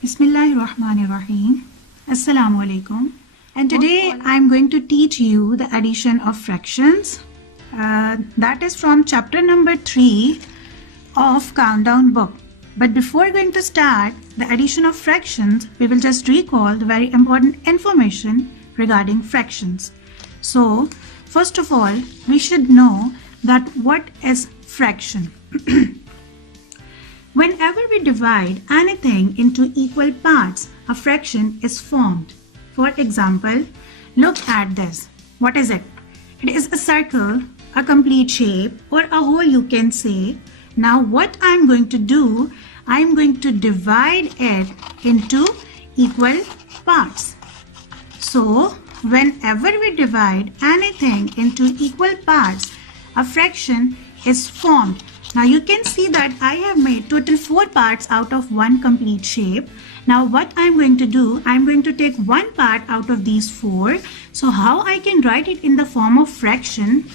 Bismillahirrahmanirrahim. Assalamu alaikum. And today I'm going to teach you the addition of fractions. That is from chapter number 3 of Countdown book. But before going to start the addition of fractions, we will just recall the very important information regarding fractions. So, first of all, we should know that what is fraction. Whenever we divide anything into equal parts, a fraction is formed. For example, look at this. What is it? It is a circle, a complete shape, or a whole, you can say. Now what I'm going to do, I'm going to divide it into equal parts. So whenever we divide anything into equal parts, a fraction is formed. Now you can see that I have made total 4 parts out of one complete shape. Now what I'm going to do, I'm going to take one part out of these 4. So how I can write it in the form of fraction?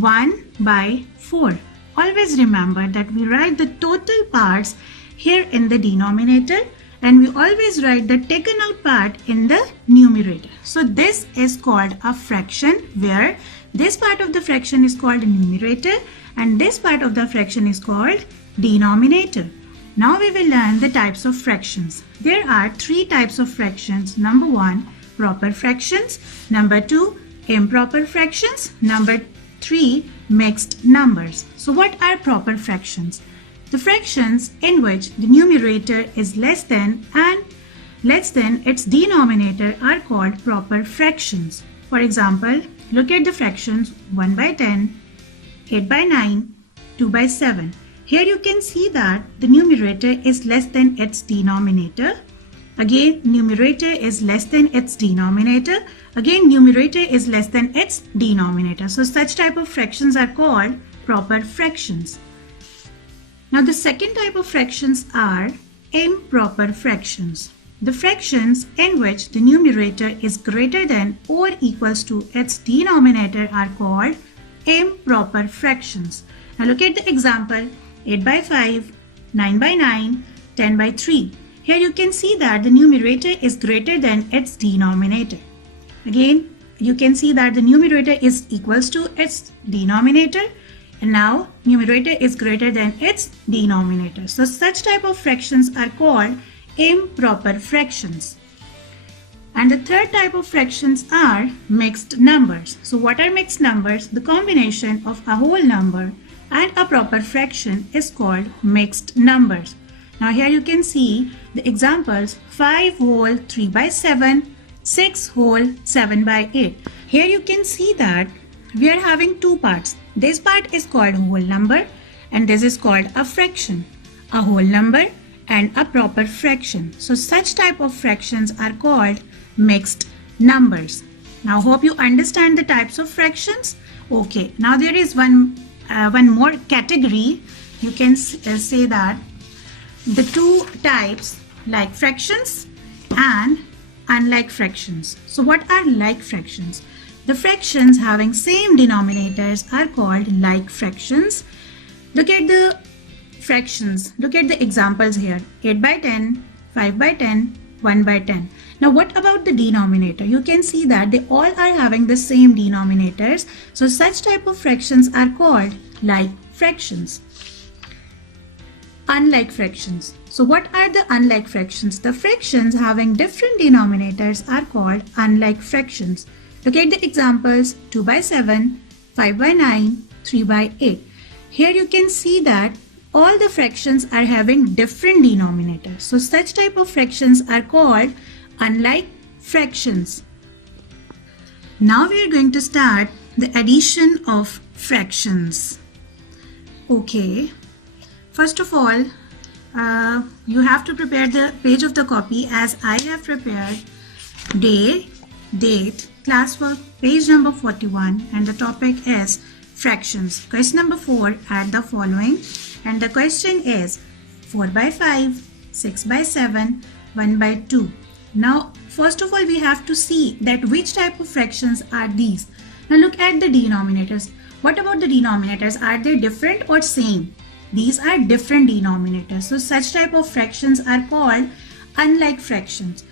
1 by 4. Always remember that we write the total parts here in the denominator and we always write the taken out part in the numerator. So this is called a fraction, where this part of the fraction is called numerator and this part of the fraction is called denominator. Now we will learn the types of fractions. There are 3 types of fractions. Number 1, proper fractions. Number 2, improper fractions. Number 3, mixed numbers. So what are proper fractions? The fractions in which the numerator is less than its denominator are called proper fractions. For example, look at the fractions 1 by 10, 8 by 9, 2 by 7. Here you can see that the numerator is less than its denominator. Again, numerator is less than its denominator. Again, numerator is less than its denominator. So such type of fractions are called proper fractions. Now the second type of fractions are improper fractions. The fractions in which the numerator is greater than or equals to its denominator are called improper fractions. Now look at the example 8 by 5, 9 by 9, 10 by 3. Here you can see that the numerator is greater than its denominator. Again, you can see that the numerator is equals to its denominator and now numerator is greater than its denominator. So such type of fractions are called improper fractions. And the third type of fractions are mixed numbers. So what are mixed numbers? The combination of a whole number and a proper fraction is called mixed numbers. Now here you can see the examples 5 whole 3 by 7, 6 whole 7 by 8. Here you can see that we are having 2 parts. This part is called whole number and this is called a fraction. A whole number and a proper fraction. So such type of fractions are called mixed numbers. Now hope you understand the types of fractions. Okay, now there is one more category. You can say that the 2 types, like fractions and unlike fractions. So what are like fractions? The fractions having same denominators are called like fractions. Look at the fractions. Look at the examples here. 8 by 10, 5 by 10, 1 by 10. Now what about the denominator? You can see that they all are having the same denominators. So such type of fractions are called like fractions. Unlike fractions. So what are the unlike fractions? The fractions having different denominators are called unlike fractions. Look at the examples 2 by 7, 5 by 9, 3 by 8. Here you can see that all the fractions are having different denominators. So such type of fractions are called unlike fractions. Now we are going to start the addition of fractions. Okay, first of all, you have to prepare the page of the copy as I have prepared day, date, classwork, page number 41, and the topic is fractions. Question number 4, add the following, and the question is 4 by 5, 6 by 7, 1 by 2. Now first of all we have to see that which type of fractions are these. Now look at the denominators. What about the denominators? Are they different or same? These are different denominators. So such type of fractions are called unlike fractions.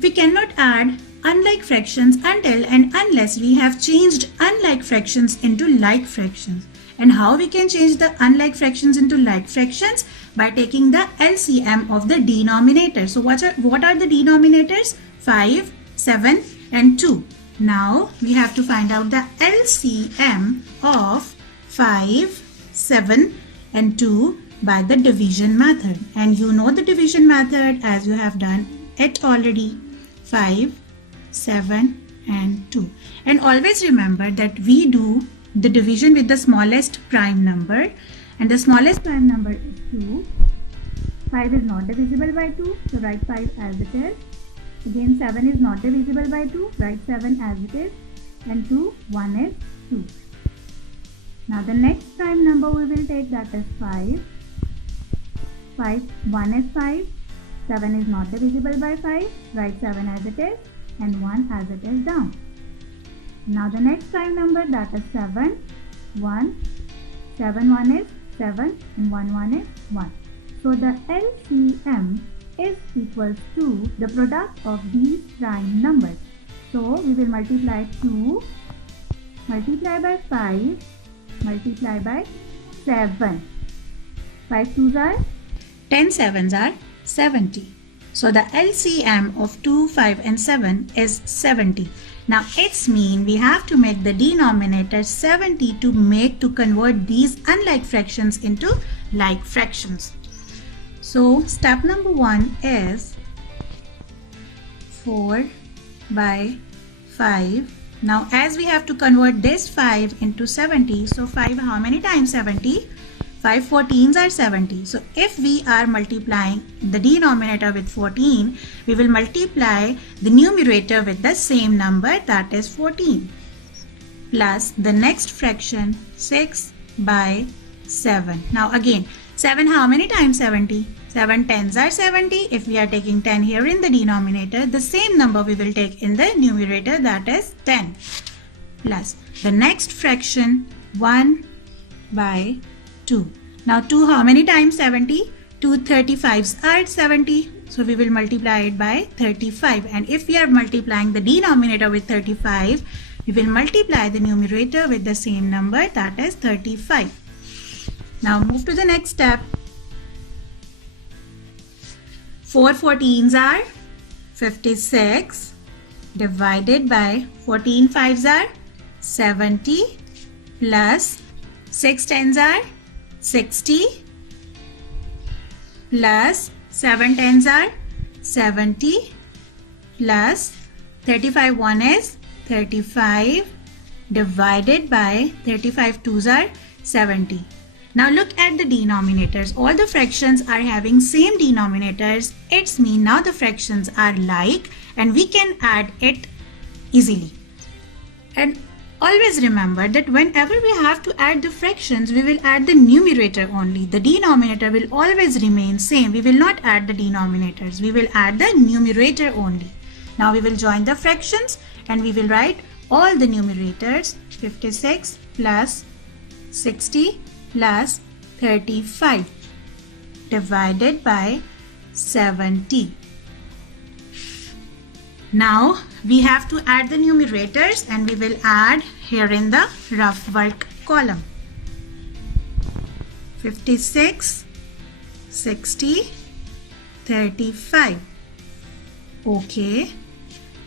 We cannot add unlike fractions until and unless we have changed unlike fractions into like fractions. And how we can change the unlike fractions into like fractions? By taking the LCM of the denominator. So what are the denominators? 5, 7 and 2. Now we have to find out the LCM of 5, 7 and 2 by the division method. And you know the division method as you have done it already. 5, 7 and 2. And always remember that we do the division with the smallest prime number, and the smallest prime number is 2. 5 is not divisible by 2, so write 5 as it is. Again 7 is not divisible by 2, write 7 as it is, and 2, 1 is 2. Now the next prime number we will take, that is 5. 1 is 5, 7 is not divisible by 5, write 7 as it is, and 1 as it is down. Now the next prime number, that is 7, 1, 7 1 is 7 and 1 1 is 1. So the LCM is equals to the product of these prime numbers. So we will multiply 2, multiply by 5, multiply by 7. 5 2s are 10 7s are 70. So the LCM of 2, 5 and 7 is 70. Now it's mean we have to make the denominator 70 to convert these unlike fractions into like fractions. So step number 1 is 4 by 5. Now as we have to convert this 5 into 70, so 5 how many times 70? 5 14s are 70. So if we are multiplying the denominator with 14, we will multiply the numerator with the same number, that is 14. Plus the next fraction 6 by 7. Now again 7 how many times 70? 7 10s are 70. If we are taking 10 here in the denominator, the same number we will take in the numerator, that is 10. Plus the next fraction 1 by 2. Now 2 how many times 70? 2 35s are 70. So we will multiply it by 35. And if we are multiplying the denominator with 35, we will multiply the numerator with the same number, that is 35. Now move to the next step. 4 14s are 56 divided by 14 5s are 70 plus 6 10s are 60 plus 7 10s are 70 plus 35 1 is 35 divided by 35 2s are 70. Now look at the denominators. All the fractions are having same denominators. It's mean now the fractions are like and we can add it easily. And always remember that whenever we have to add the fractions, we will add the numerator only. The denominator will always remain same. We will not add the denominators. We will add the numerator only. Now we will join the fractions and we will write all the numerators. 56 plus 60 plus 35 divided by 70. Now we have to add the numerators and we will add here in the rough work column. 56, 60, 35. Okay.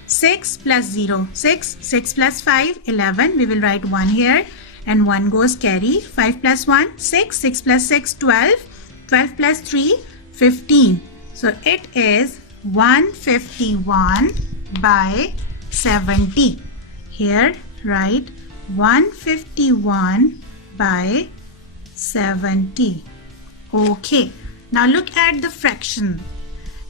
6 plus 0, 6, 6 plus 5, 11. We will write 1 here and 1 goes carry. 5 plus 1, 6, 6 plus 6, 12. 12 plus 3, 15. So it is 151 by 70. Here write 151 by 70. Okay. Now look at the fraction.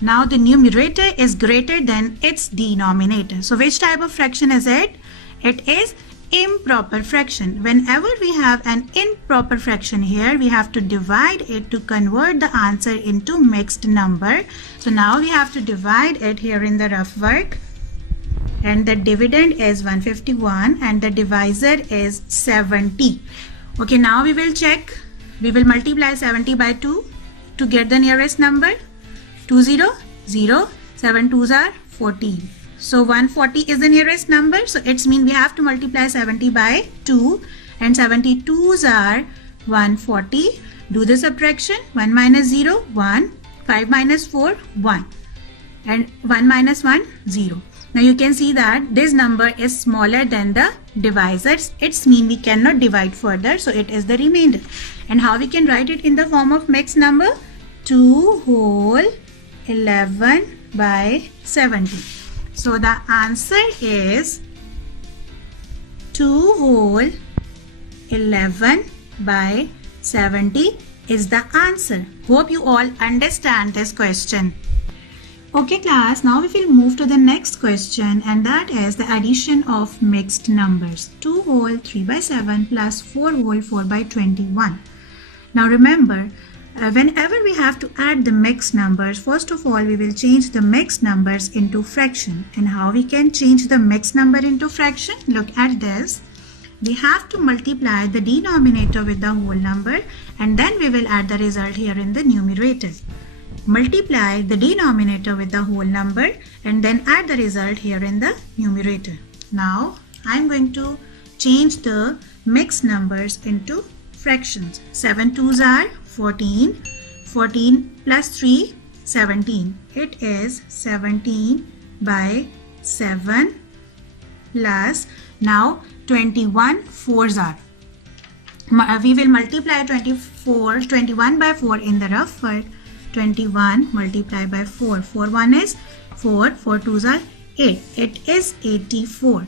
Now the numerator is greater than its denominator. So which type of fraction is it? It is improper fraction. Whenever we have an improper fraction here, we have to divide it to convert the answer into mixed number. So now we have to divide it here in the rough work. And the dividend is 151 and the divisor is 70. Okay, now we will check. We will multiply 70 by 2 to get the nearest number. 20, 0. 7 2s are 14. So 140 is the nearest number. So it's mean we have to multiply 70 by 2. And 72s are 140. Do the subtraction. 1 minus 0, 1. 5 minus 4, 1. And 1 minus 1, 0. Now you can see that this number is smaller than the divisors. It's mean we cannot divide further. So it is the remainder. And how we can write it in the form of mixed number? 2 whole 11 by 70. So the answer is 2 whole 11 by 70 is the answer. Hope you all understand this question. Okay class, now we will move to the next question, and that is the addition of mixed numbers. 2 whole 3 by 7 plus 4 whole 4 by 21. Now remember, whenever we have to add the mixed numbers, first of all we will change the mixed numbers into fraction. And how we can change the mixed number into fraction? Look at this. We have to multiply the denominator with the whole number, and then we will add the result here in the numerator. Multiply the denominator with the whole number and then add the result here in the numerator. Now I am going to change the mixed numbers into fractions. 7 2s are 14. 14 plus 3, 17. It is 17 by 7 plus, now 21 4s are. We will multiply 21 by 4 in the rough part. 21 multiplied by 4. 4 1 is 4. 4 2s are 8. It is 84.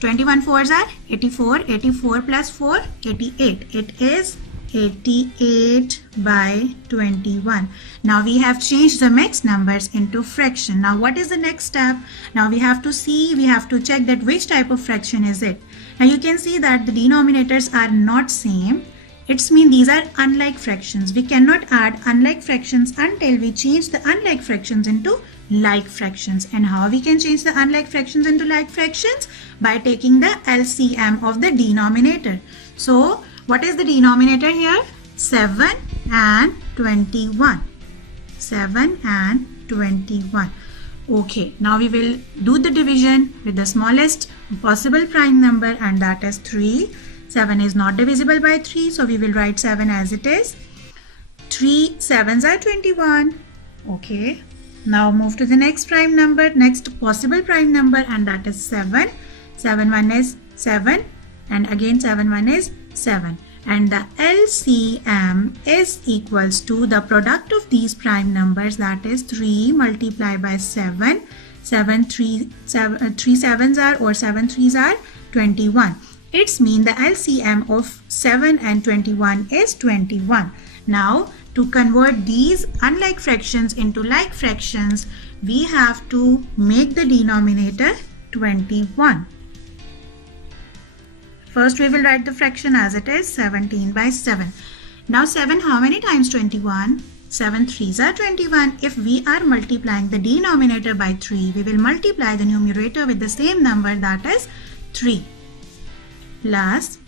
21 4s are 84. 84 plus 4, 88. It is 88 by 21. Now we have changed the mixed numbers into fraction. Now what is the next step? Now we have to check that which type of fraction is it. Now you can see that the denominators are not same. It's mean these are unlike fractions. We cannot add unlike fractions until we change the unlike fractions into like fractions. And how we can change the unlike fractions into like fractions? By taking the LCM of the denominator. So what is the denominator here? 7 and 21. 7 and 21. Okay, now we will do the division with the smallest possible prime number, and that is 3. 7 is not divisible by 3, so we will write 7 as it is. 3 7s are 21. Okay, now move to the next prime number, next possible prime number, and that is 7. 7 1 is 7, and again 7 1 is 7. And the LCM is equals to the product of these prime numbers, that is 3 multiplied by 7. 3 7s are, or 7 3s are 21. It's mean the LCM of 7 and 21 is 21. Now to convert these unlike fractions into like fractions, we have to make the denominator 21. First we will write the fraction as it is, 17 by 7. Now 7 how many times 21? 7 3s are 21. If we are multiplying the denominator by 3, we will multiply the numerator with the same number, that is 3. Plus,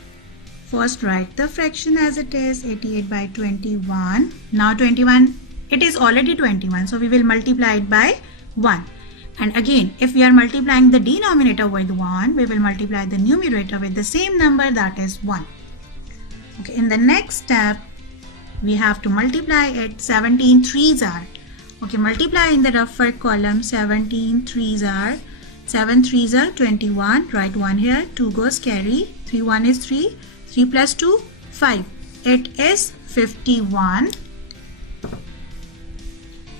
first write the fraction as it is, 88 by 21. Now 21, it is already 21, so we will multiply it by 1. And again, if we are multiplying the denominator with 1, we will multiply the numerator with the same number, that is 1. Okay, in the next step, we have to multiply it. 17 3s are. Okay, multiply in the rougher column. 17 3s are. 7 3s are 21. Write 1 here. 2 goes carry. 3 1 is 3. 3 plus 2 5. It is 51.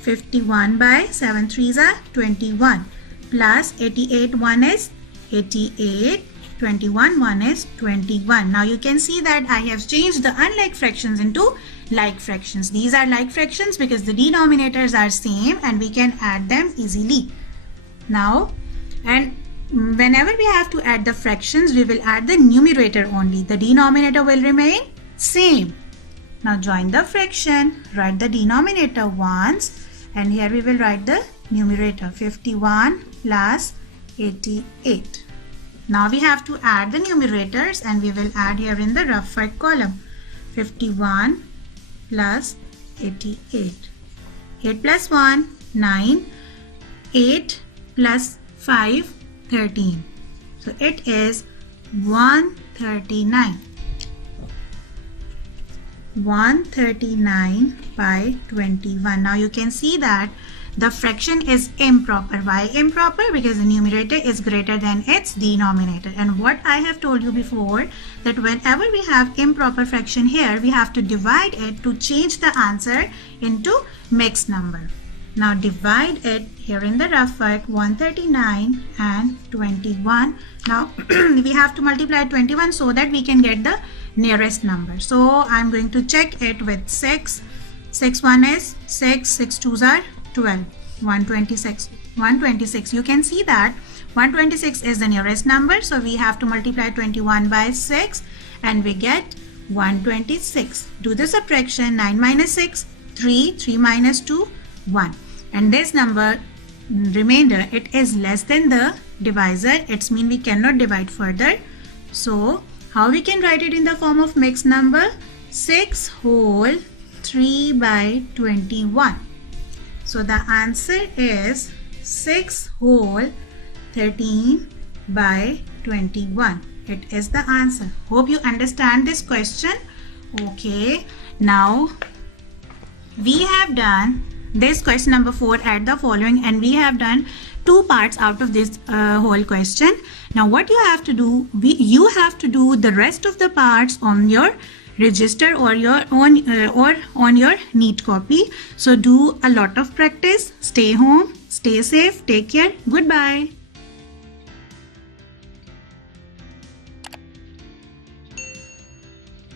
51 by 7 3s are 21. Plus 88 1 is 88. 21 1 is 21. Now you can see that I have changed the unlike fractions into like fractions. These are like fractions because the denominators are same and we can add them easily. Now, and whenever we have to add the fractions, we will add the numerator only. The denominator will remain same. Now join the fraction, write the denominator once, and here we will write the numerator, 51 plus 88. Now we have to add the numerators, and we will add here in the rougher column, 51 plus 88. 8 plus 1, 9, 8 plus 5, 13. So it is 139. 139 by 21. Now you can see that the fraction is improper. Why improper? Because the numerator is greater than its denominator. And what I have told you before, that whenever we have improper fraction here, we have to divide it to change the answer into mixed number. Now divide it here in the rough work, 139 and 21. Now we have to multiply 21 so that we can get the nearest number. So I'm going to check it with 6. 6 1 is 6, 6 2s are 12, 126. 126. You can see that 126 is the nearest number. So we have to multiply 21 by 6 and we get 126. Do the subtraction. 9 minus 6, 3, 3 minus 2, 1. And this number remainder, it is less than the divisor. It's mean we cannot divide further. So how we can write it in the form of mixed number? 6 whole 3 by 21. So the answer is 6 whole 13 by 21. It is the answer. Hope you understand this question. Okay, now we have done this question number 4 at the following, and we have done 2 parts out of this whole question. Now what you have to do, you have to do the rest of the parts on your register or your own or on your neat copy. So do a lot of practice. Stay home, stay safe, take care. Goodbye.